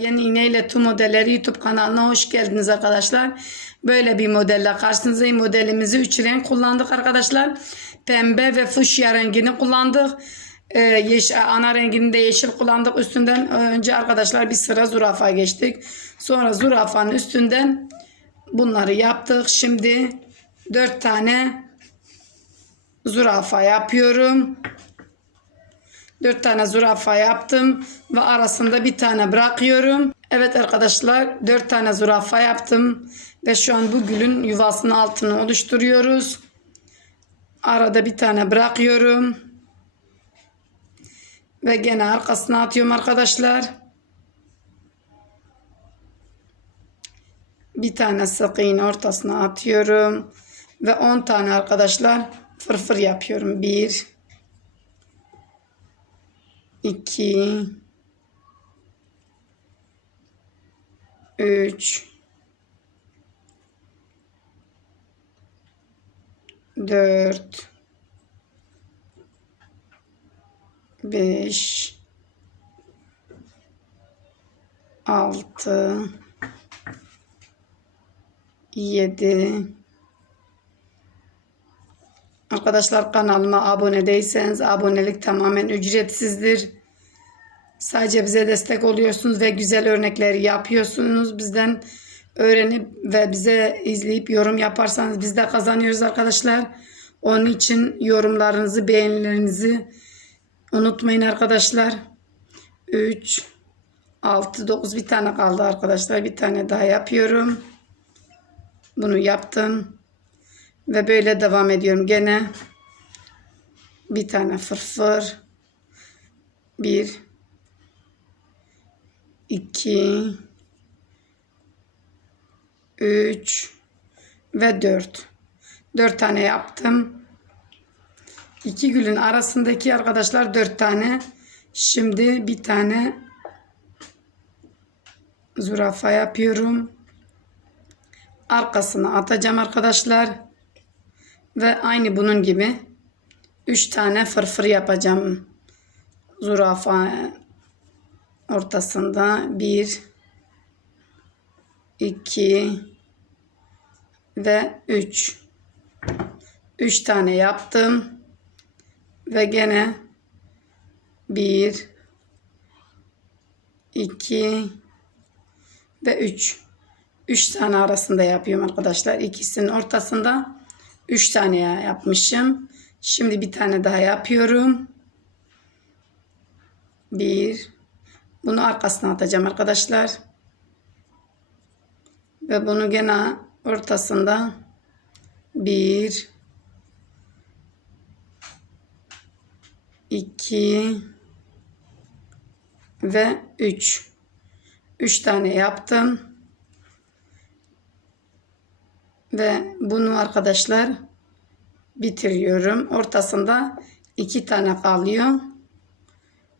Yeni iğneyle tu modelleri YouTube kanalına hoş geldiniz arkadaşlar. Böyle bir modelle karşınızdayım. Modelimizi üç renk kullandık arkadaşlar. Pembe ve fuşya rengini kullandık. Ee, yeş- ana rengini de yeşil kullandık. Üstünden önce arkadaşlar bir sıra zürafa geçtik. Sonra zürafanın üstünden bunları yaptık. Şimdi dört tane zürafa yapıyorum. Dört tane zürafa yaptım ve arasında bir tane bırakıyorum. Evet arkadaşlar dört tane zürafa yaptım ve şu an bu gülün yuvasının altını oluşturuyoruz. Arada bir tane bırakıyorum. Ve gene arkasına atıyorum arkadaşlar. Bir tane sık ortasına atıyorum. Ve 10 tane arkadaşlar fırfır yapıyorum. 1 2 3 4 5 6 7 Arkadaşlar kanalıma abone değilseniz abonelik tamamen ücretsizdir. Sadece bize destek oluyorsunuz ve güzel örnekleri yapıyorsunuz. Bizden öğrenip ve bize izleyip yorum yaparsanız biz de kazanıyoruz arkadaşlar. Onun için yorumlarınızı, beğenilerinizi unutmayın arkadaşlar. 3 6 9 bir tane kaldı arkadaşlar. Bir tane daha yapıyorum. Bunu yaptım. Ve böyle devam ediyorum gene. Bir tane fırfır. Bir. iki, Üç. Ve dört. Dört tane yaptım. İki gülün arasındaki arkadaşlar dört tane. Şimdi bir tane zürafa yapıyorum. Arkasına atacağım arkadaşlar. Ve aynı bunun gibi 3 tane fırfır yapacağım. Zürafa ortasında 1 2 ve 3 3 tane yaptım. Ve gene 1 2 ve 3 3 tane arasında yapıyorum arkadaşlar. İkisinin ortasında 3 tane yapmışım. Şimdi bir tane daha yapıyorum. Bir. Bunu arkasına atacağım arkadaşlar. Ve bunu gene ortasında bir, iki ve üç. Üç tane yaptım. Ve bunu arkadaşlar bitiriyorum. Ortasında iki tane kalıyor.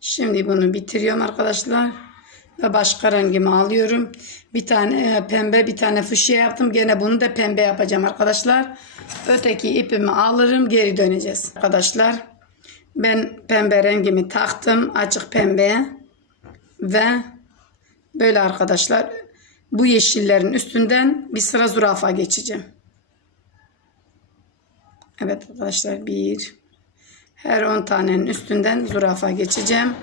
Şimdi bunu bitiriyorum arkadaşlar. Ve başka rengimi alıyorum. Bir tane e, pembe bir tane fuşya yaptım. Gene bunu da pembe yapacağım arkadaşlar. Öteki ipimi alırım geri döneceğiz. Arkadaşlar ben pembe rengimi taktım. Açık pembe. Ve böyle arkadaşlar bu yeşillerin üstünden bir sıra zürafa geçeceğim. Evet arkadaşlar bir her 10 tanenin üstünden zürafa geçeceğim.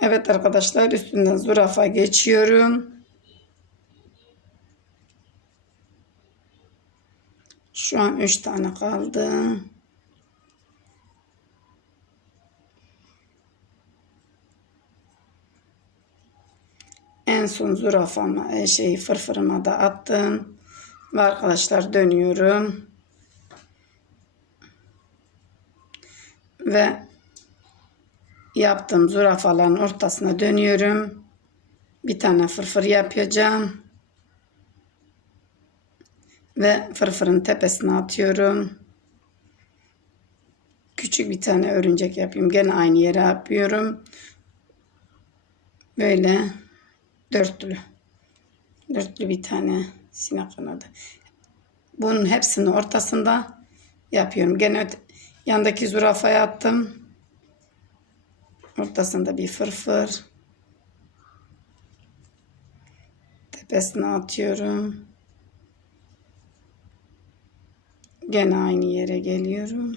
Evet arkadaşlar üstünden zürafa geçiyorum. Şu an 3 tane kaldı. En son zürafama e, şeyi fırfırıma da attım. Ve arkadaşlar dönüyorum. Ve yaptığım zürafaların ortasına dönüyorum. Bir tane fırfır yapacağım. Ve fırfırın tepesine atıyorum. küçük bir tane örümcek yapayım. Gene aynı yere yapıyorum. Böyle dörtlü. Dörtlü bir tane sinek kanadı. Bunun hepsini ortasında yapıyorum. Gene yandaki zürafaya attım. Ortasında bir fırfır. Tepesine atıyorum. Gene aynı yere geliyorum.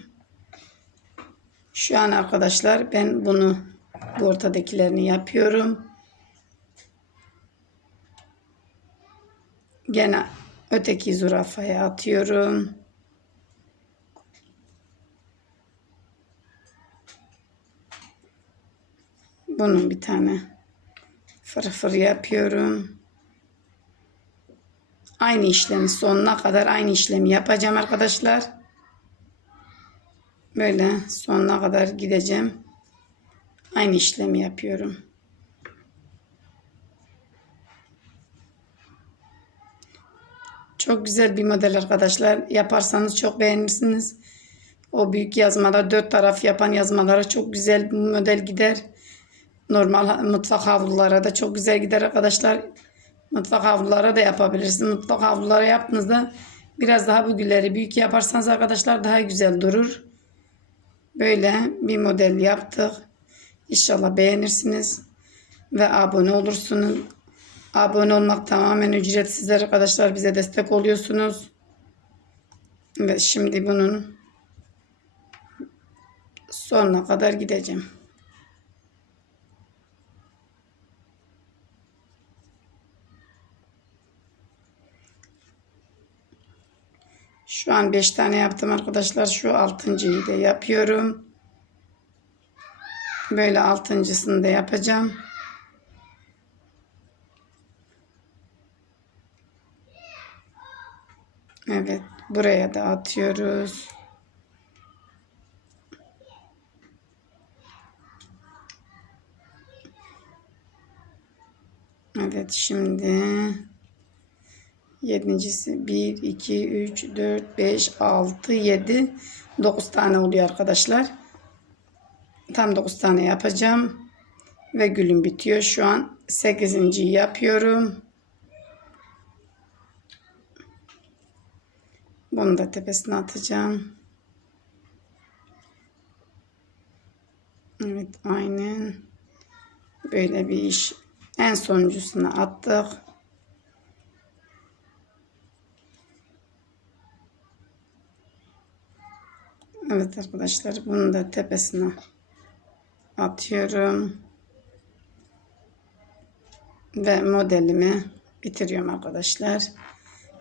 Şu an arkadaşlar ben bunu bu ortadakilerini yapıyorum. Gene öteki zürafaya atıyorum. Bunun bir tane fırfır yapıyorum. Aynı işlemi sonuna kadar aynı işlemi yapacağım arkadaşlar. Böyle sonuna kadar gideceğim. Aynı işlemi yapıyorum. Çok güzel bir model arkadaşlar. Yaparsanız çok beğenirsiniz. O büyük yazmalar dört taraf yapan yazmalara çok güzel bir model gider. Normal mutfak havlulara da çok güzel gider arkadaşlar. Mutfak havlulara da yapabilirsiniz. Mutfak havlulara yaptığınızda biraz daha bu gülleri büyük yaparsanız arkadaşlar daha güzel durur. Böyle bir model yaptık. İnşallah beğenirsiniz ve abone olursunuz. Abone olmak tamamen ücretsiz arkadaşlar. Bize destek oluyorsunuz. Ve şimdi bunun sonuna kadar gideceğim. Şu an 5 tane yaptım arkadaşlar. Şu altıncıyı da yapıyorum. Böyle altıncısını da yapacağım. Evet. Buraya da atıyoruz. Evet şimdi Yedincisi 1, 2, 3, 4, 5, 6, 7, 9 tane oluyor arkadaşlar. Tam 9 tane yapacağım. Ve gülüm bitiyor. Şu an 8. yapıyorum. Bunu da tepesine atacağım. Evet aynen. Böyle bir iş. En sonuncusuna attık. Evet arkadaşlar bunu da tepesine atıyorum. Ve modelimi bitiriyorum arkadaşlar.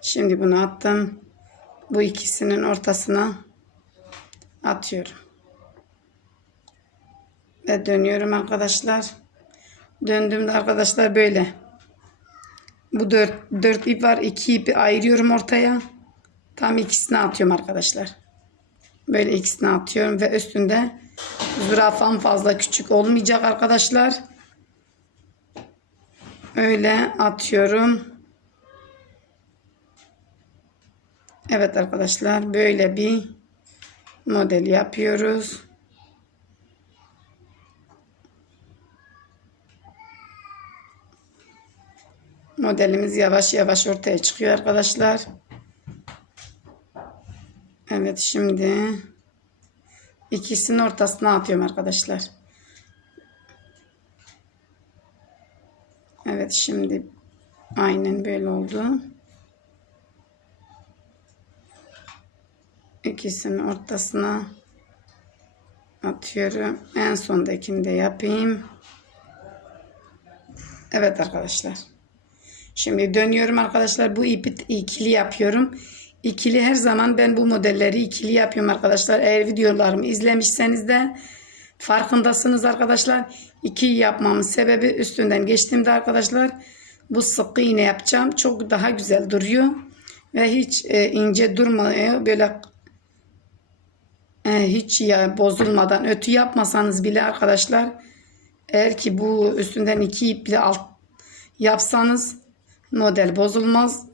Şimdi bunu attım. Bu ikisinin ortasına atıyorum. Ve dönüyorum arkadaşlar. Döndüğümde arkadaşlar böyle. Bu dört, dört ip var. iki ipi ayırıyorum ortaya. Tam ikisini atıyorum arkadaşlar. Böyle ikisini atıyorum ve üstünde zürafam fazla küçük olmayacak arkadaşlar. Öyle atıyorum. Evet arkadaşlar böyle bir model yapıyoruz. Modelimiz yavaş yavaş ortaya çıkıyor arkadaşlar. Evet şimdi ikisinin ortasına atıyorum arkadaşlar. Evet şimdi aynen böyle oldu. İkisinin ortasına atıyorum. En sondakini de yapayım. Evet arkadaşlar. Şimdi dönüyorum arkadaşlar. Bu ipi ikili yapıyorum. İkili her zaman ben bu modelleri ikili yapıyorum arkadaşlar. Eğer videolarımı izlemişseniz de farkındasınız arkadaşlar. İki yapmamın sebebi üstünden geçtiğimde arkadaşlar bu sıkı iğne yapacağım. Çok daha güzel duruyor. Ve hiç e, ince durmuyor. Böyle e, hiç ya bozulmadan ötü yapmasanız bile arkadaşlar eğer ki bu üstünden iki iple alt yapsanız model bozulmaz.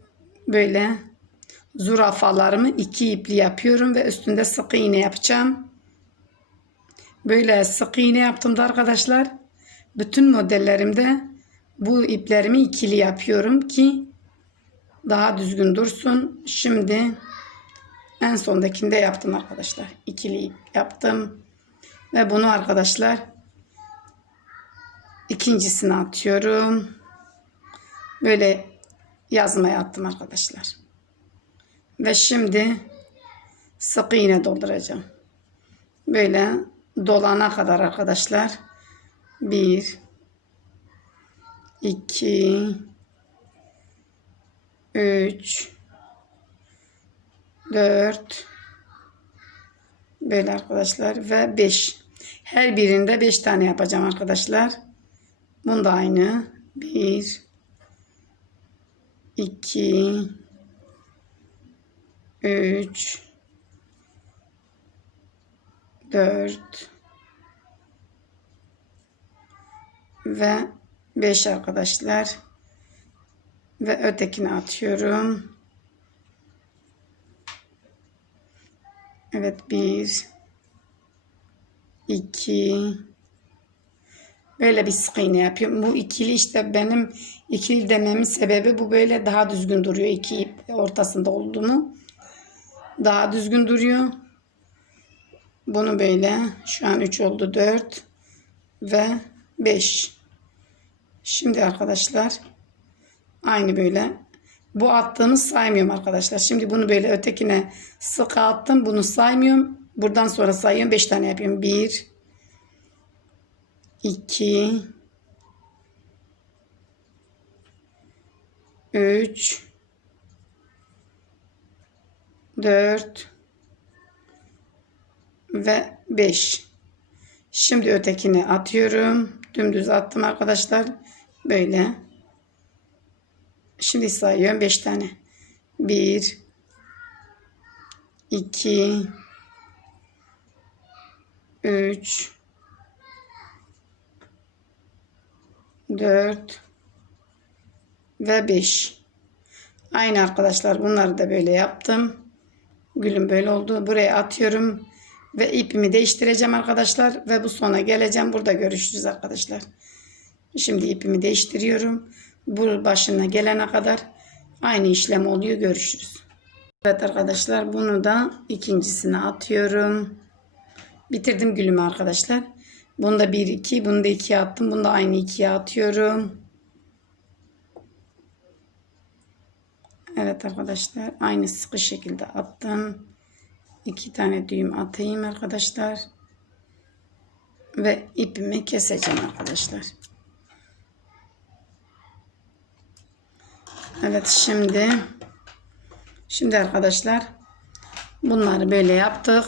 Böyle zürafalarımı iki ipli yapıyorum ve üstünde sık iğne yapacağım. Böyle sık iğne yaptığımda arkadaşlar bütün modellerimde bu iplerimi ikili yapıyorum ki daha düzgün dursun. Şimdi en sondakinde yaptım arkadaşlar. İkili yaptım. Ve bunu arkadaşlar ikincisine atıyorum. Böyle yazmaya attım arkadaşlar. Ve şimdi sık iğne dolduracağım. Böyle dolana kadar arkadaşlar. 1 2 3 4 böyle arkadaşlar ve 5 her birinde 5 tane yapacağım arkadaşlar bunda aynı 1 2 3 4 ve 5 arkadaşlar ve ötekini atıyorum. Evet 1 2 böyle bir sık iğne yapıyorum. Bu ikili işte benim ikili dememin sebebi bu böyle daha düzgün duruyor. iki ip ortasında oldu mu daha düzgün duruyor. Bunu böyle şu an 3 oldu 4 ve 5. Şimdi arkadaşlar aynı böyle bu attığımız saymıyorum arkadaşlar. Şimdi bunu böyle ötekine sık attım. Bunu saymıyorum. Buradan sonra sayıyorum. 5 tane yapıyorum. 1 2 3 4 ve 5. Şimdi ötekini atıyorum. Dümdüz attım arkadaşlar. Böyle. Şimdi sayıyorum 5 tane. 1 2 3 4 ve 5. Aynı arkadaşlar bunları da böyle yaptım. Gülüm böyle oldu. Buraya atıyorum. Ve ipimi değiştireceğim arkadaşlar. Ve bu sona geleceğim. Burada görüşürüz arkadaşlar. Şimdi ipimi değiştiriyorum. Bu başına gelene kadar aynı işlem oluyor. Görüşürüz. Evet arkadaşlar bunu da ikincisine atıyorum. Bitirdim gülümü arkadaşlar. Bunu da 1 2, bunu da 2'ye attım. Bunu da aynı 2'ye atıyorum. Evet arkadaşlar aynı sıkı şekilde attım. İki tane düğüm atayım arkadaşlar. Ve ipimi keseceğim arkadaşlar. Evet şimdi şimdi arkadaşlar bunları böyle yaptık.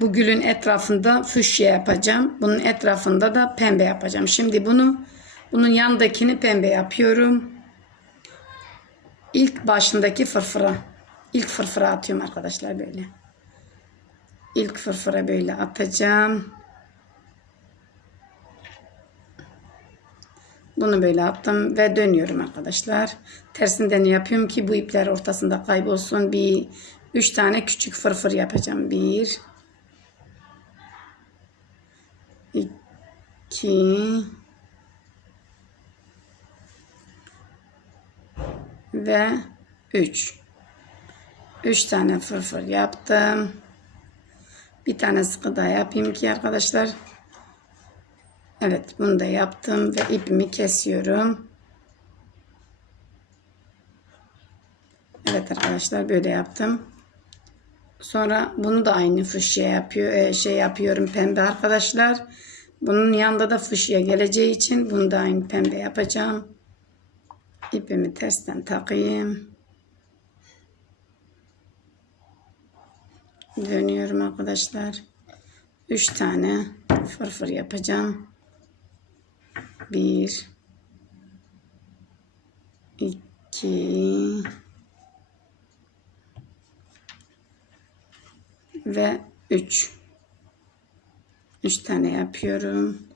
Bu gülün etrafında fuşya yapacağım. Bunun etrafında da pembe yapacağım. Şimdi bunu bunun yanındakini pembe yapıyorum. İlk başındaki fırfıra. ilk fırfıra atıyorum arkadaşlar böyle. İlk fırfıra böyle atacağım. Bunu böyle attım ve dönüyorum arkadaşlar. Tersinden yapıyorum ki bu ipler ortasında kaybolsun. Bir üç tane küçük fırfır yapacağım. Bir, iki, ve üç. Üç tane fırfır yaptım. Bir tane sıkı daha yapayım ki arkadaşlar. Evet bunu da yaptım ve ipimi kesiyorum. Evet arkadaşlar böyle yaptım. Sonra bunu da aynı fuşya yapıyor e, şey yapıyorum pembe arkadaşlar. Bunun yanında da fuşya geleceği için bunu da aynı pembe yapacağım. İpimi tersten takayım. Dönüyorum arkadaşlar. 3 tane fırfır yapacağım. 1 2 ve 3 3 tane yapıyorum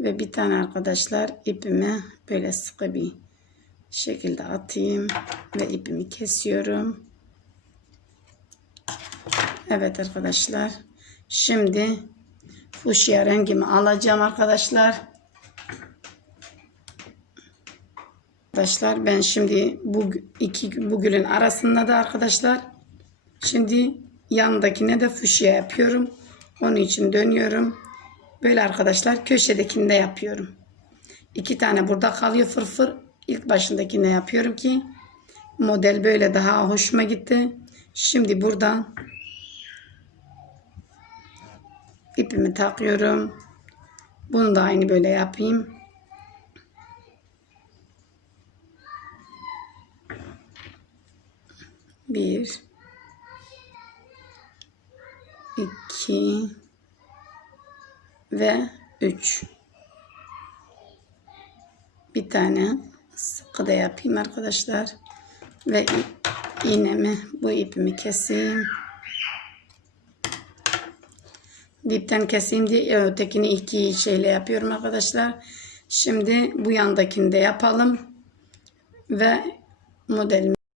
ve bir tane arkadaşlar ipimi böyle sıkı bir şekilde atayım ve ipimi kesiyorum. Evet arkadaşlar. Şimdi fuşya rengimi alacağım arkadaşlar. Arkadaşlar ben şimdi bu iki bu gülün arasında da arkadaşlar şimdi yanındakine de fuşya yapıyorum. Onun için dönüyorum. Böyle arkadaşlar köşedekini de yapıyorum. İki tane burada kalıyor fırfır. İlk başındakine yapıyorum ki model böyle daha hoşuma gitti. Şimdi buradan ipimi takıyorum. Bunu da aynı böyle yapayım. Bir, iki ve üç. Bir tane sıkı da yapayım arkadaşlar. Ve iğnemi bu ipimi keseyim. Dipten keseyim diye ötekini iki şeyle yapıyorum arkadaşlar. Şimdi bu yandakini de yapalım. Ve modelimi